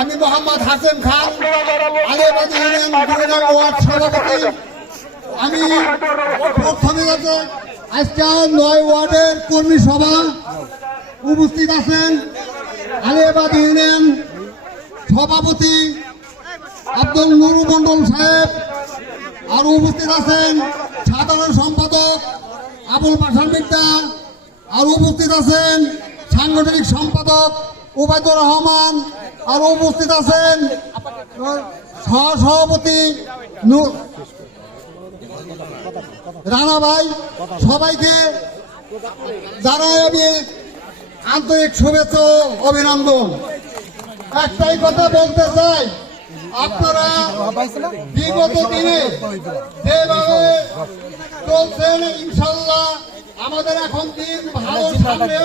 আমি Mohammad Hashem Khan Alibadi union ward সভাপতি। আমি প্রথমে আজকে নয় ওয়ার্ডের কর্মী সভা উপস্থিত আছেন আলিবাদ ইউনিয়ন সভাপতি আব্দুল নুরু মন্ডল সাহেব। আর উপস্থিত আছেন সাধারণ সম্পাদক আবুল পাঠান মির্জা। আর উপস্থিত আছেন সাংগঠনিক সম্পাদক ওবায়দুর রহমান আর উপস্থিত আছেন। সহসভাপতি রানা ভাই, সবাইকে জানাই আমি আন্তরিক শুভেচ্ছা অভিনন্দন। একটাই কথা বলতে চাই, আপনারা বিগত দিনে যেভাবে চলছেন ইনশাল্লাহ আমাদের এখন দিন ভালো সামনে